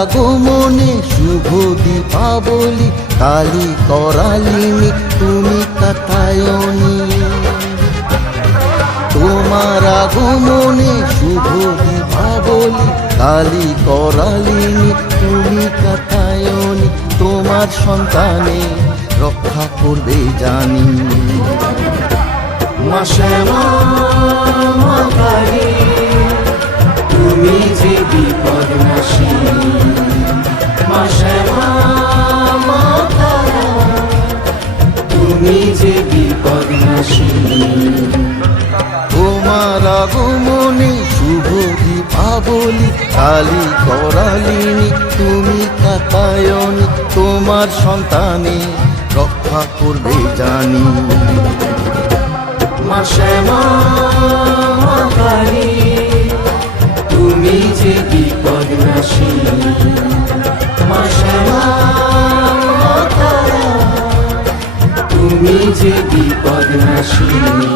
আগমনে শুভ দীপাবলি, কালী করালিনী তুমি কাত্যায়নী। তোমার আগমনে শুভ দীপাবলি, কালী করালিনী তুমি কাত্যায়নী। তোমার সন্তানে রক্ষা করবে জানি। মা শ্যামা মা কালী তুমি যে বিপদনাশিনী। মা শ্যামা মা তারা তুমি যে বিপদনাশিনী। তোমার আগমনে শুভ দীপাবলি, কালী করালিনী তুমি কাত্যায়নী। তোমার সন্তানে রক্ষা করবে জানি। মা শ্যামা মা কালী তুমি যে বিপদনাশিনী। মা শ্যামা মা তারা তুমি যে বিপদনাশিনী।